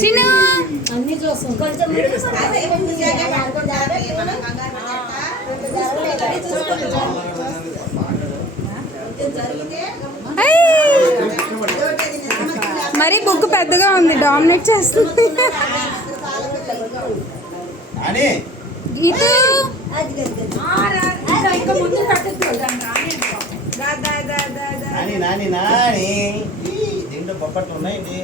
చిన్న అన్ని చూస్తాం కొంచెం మరి బుక్ పెద్దగా ఉంది, డామినేట్ చేస్తుంది. గీతు దీంట్లో బొప్పట్లు ఉన్నాయండి.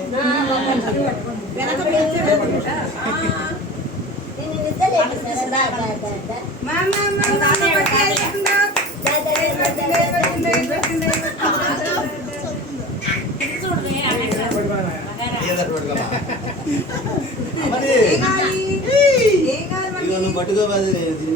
నువ్వు పట్టుకోబాది దీని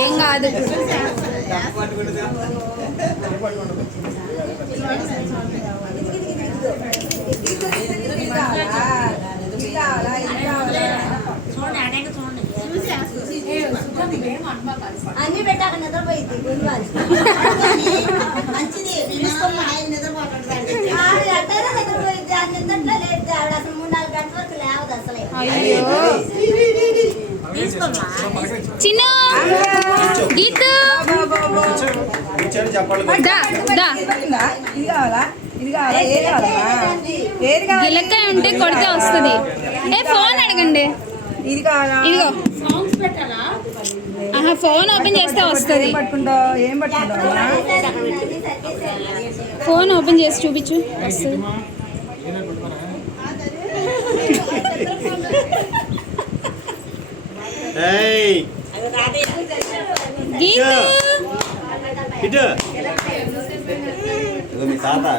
ఏం కాదు. అన్ని పెట్టాక నిద్రపోయింది మంచిది నిద్రపోయింది. ఆ నిద్రలో లేదు ఆవిడ అసలు 3-4 గంటల వరకు లేవదు అసలే. చిన్న గీతు గిలక్కాయ ఉంటే కొడితే వస్తుంది. ఫోన్ అడగండి. ఇదిగో ఫోన్ ఓపెన్ చేస్తే వస్తుంది. ఫోన్ ఓపెన్ చేసి చూపించు వస్తుంది.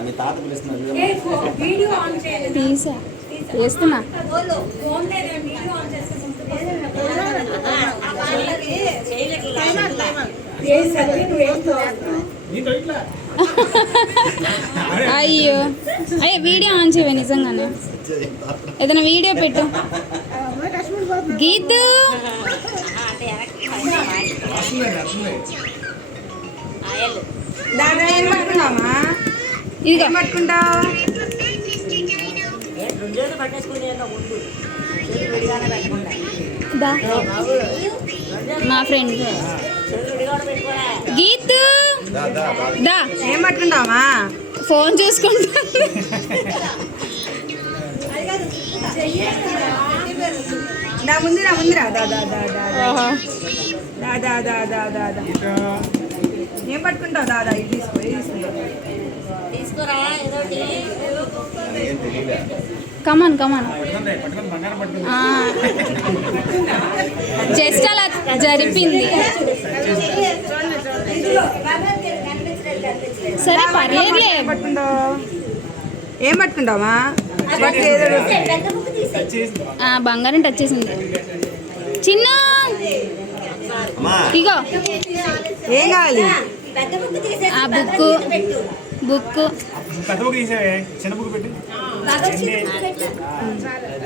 మీ తాత పిలుస్తున్నారు. చేస్తున్నా. అయ్యో వీడియో ఆన్ చేయవే నిజంగానే. ఏదైనా వీడియో పెట్టు. గీతు ఏం పట్టుకున్నామా? ఇదిగో పట్టుకుంటా. మా ఫ్రెండ్ గీతు దా. ఏం పట్టుకుంటావా? ఫోన్ చూసుకుంటా. ముందురా దాదా ఏం పట్టుకుంటావు దాదా? ఇది తీసుకురా కమాన్ జస్ట్ అలా జరిపింది. సరే పర్లేదులే. ఏం పట్టుకుంటావా? బంగారం టచ్ చేసింది. చిన్న ఇగో ఏం కావాలి? ఆ బుక్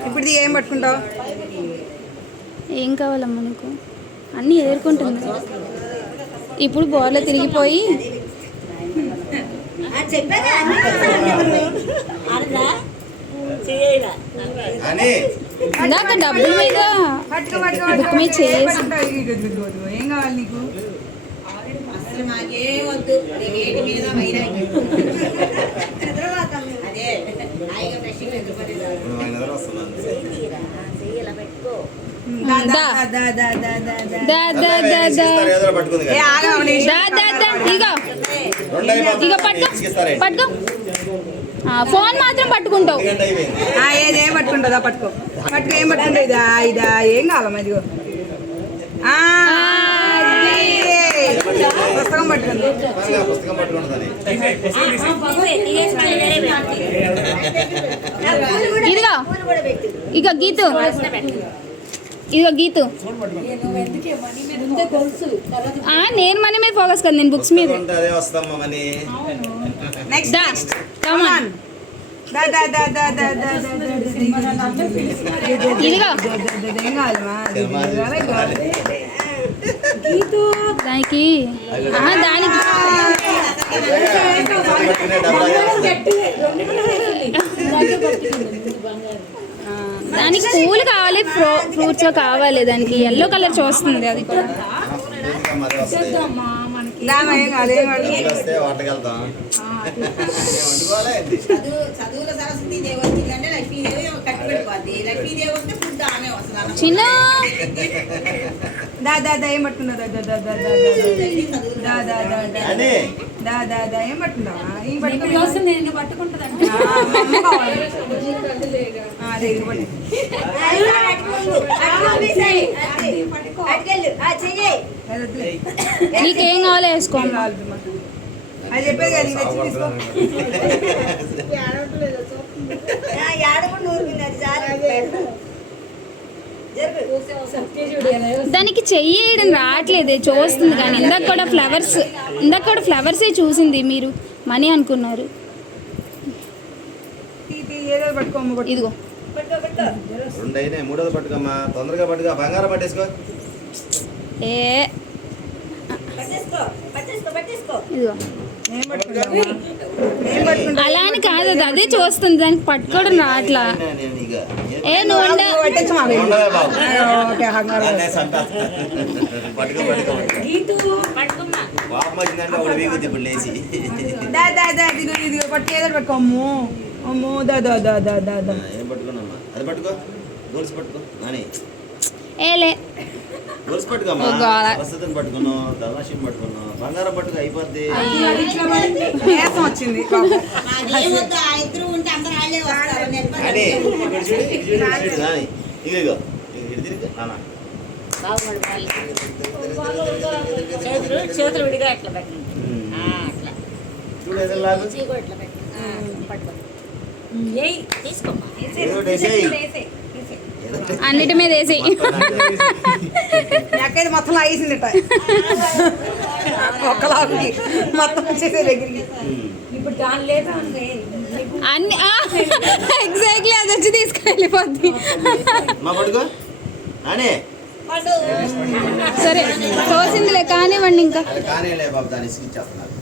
ఇప్పుడు ఏం పట్టుకుంటావు? ఏం కావాలమ్మా నీకు? అన్నీ ఎదుర్కొంటుంది. ఇప్పుడు బోర్లో తిరిగిపోయి ఇందాక డబ్బుల మీద బుక్ మీద చేసి ఏం కావాలి నీకు? ఇగో పట్టుకో. ఫోన్ మాత్రం పట్టుకుంటావు. ఏదేం పట్టుకుంటుందా? పట్టుకో. ఏం పట్టుకుంటా? ఇదా ఏం కావాలమ్మా? ఇదిగో పుస్తకం పట్టుకుంది. ఇదిగో గీతు నేను మనీ మీద ఫోకస్ కదా, నేను బుక్స్ మీద. దా దా దా దా దా దా దా దా. ఇదిగో ఏం కాదమ్మా. దానికి ఆహా, దానికి దానికి పూలు కావాలి, ఫ్రూట్స్ కావాలి. దానికి ఎల్లో కలర్ చూస్తుంది అది కూడా. దామా ఏం కాదు, ఏం కాదు. వస్తే వాటకెళ్తాం చదువుల సరస్వతి దేవి వచ్చిందంటే లక్ష్మీదేవి కట్టి పెట్టుకోద్ది. లక్ష్మీదేవి వస్తే ఫుడ్ ఆమె వస్తుంది. చిన్న దా దా దా ఏం పట్టుకున్నా. దా దా దా దా దా దా దా దా దా దా దా దా ఏం పట్టుకున్నావా? ఏం పట్టుకుంటా. అదే ఇది పట్టు. నీకేం కావాలో వేసుకో. అది చెప్పేది కదా, నీకు నచ్చి తీసుకో. ఏడకుండా ఊరుకున్నది చాలా దానికి చెయ్యడం రావట్లేదే, చూస్తుంది కానీ. ఇందాక కూడా ఫ్లవర్సే చూసింది. మీరు మనీ అనుకున్నారు. ఏదో పట్టుకోమ్మ పట్టు. ఇదిగో రెండు అయినాయి, మూడోది పట్టుకోమ్మా. తొందరగా పట్టుకో, బంగారం పట్టేసుకో. ఏ పట్టేసుకో ఇదిగో ఏం పట్టుకుంటావా? ఏం పట్టుకుంటా? అలా అని కాదు, అది అదే చూస్తుంది. దానికి పట్టుకోవడం రావట్లా. నేను ఇక ఏ నువ్వు ఉండ. పట్టచ్చు మా వెళ్ళి. ఉండవే బాబు. ఓకే, హంగారు. అదే సంట. పట్టుకో పాపం వచ్చిందంటే ఒకటి వీగుద్ది ఇప్పుడు లేచి. దా దా దా ఇదిగో ఇదిగో పట్టుకు. ఏదో పట్టుకో. అమ్మో అమ్మో. దా దా దా దా దా దా. ఏం పట్టుకున్నామ్మా? అది పట్టుకో, గొలుసు పట్టుకో. నాని ఏలే గొలుసు పట్టుకోమ్మా. ఓ గోల. ప్రస్తుతం పట్టుకున్నావు, ధనలక్ష్మి పట్టుకున్నావు, బంగారం పట్టుకో, అయిపోద్ది. నీరసం వచ్చింది పాపం. ఏమొద్దు, ఆ ఇద్దరు ఉంటే అందరూ వాళ్ళే వస్తారు. నాని ఇక్కడ చూడు, ఇటు చూడు, ఇటు చూడు, నాని ఇగో ఇగో ఇటు తిరిగి నాన్న. చేతులు విడిగా ఎట్లా పెట్టండి. అట్లా చూడు ఏదో లాగు. ఇట్లా పెట్టండి. పట్టుకోండి. తీసుకోమ్మా. ఏదో ఒకటి వేసేయ్. ఏదో ఒకటి అన్నిటి మీద వేసి. నాకైతే మొత్తం లాగేసిందిట. ఒక్కలాగి మొత్తం వచ్చేసే దగ్గరికి. ఇప్పుడు దాని లేదా అన్ని ఎగ్జాక్ట్లీ అది వచ్చి తీసుకుని వెళ్ళిపోద్ది. మా పట్టుకో నాని. సరే తోసిందిలే కానివ్వండి. ఇంకా అది కానీ లే బాబు, దాన్ని ఇసుకిచ్చేస్తున్నారు.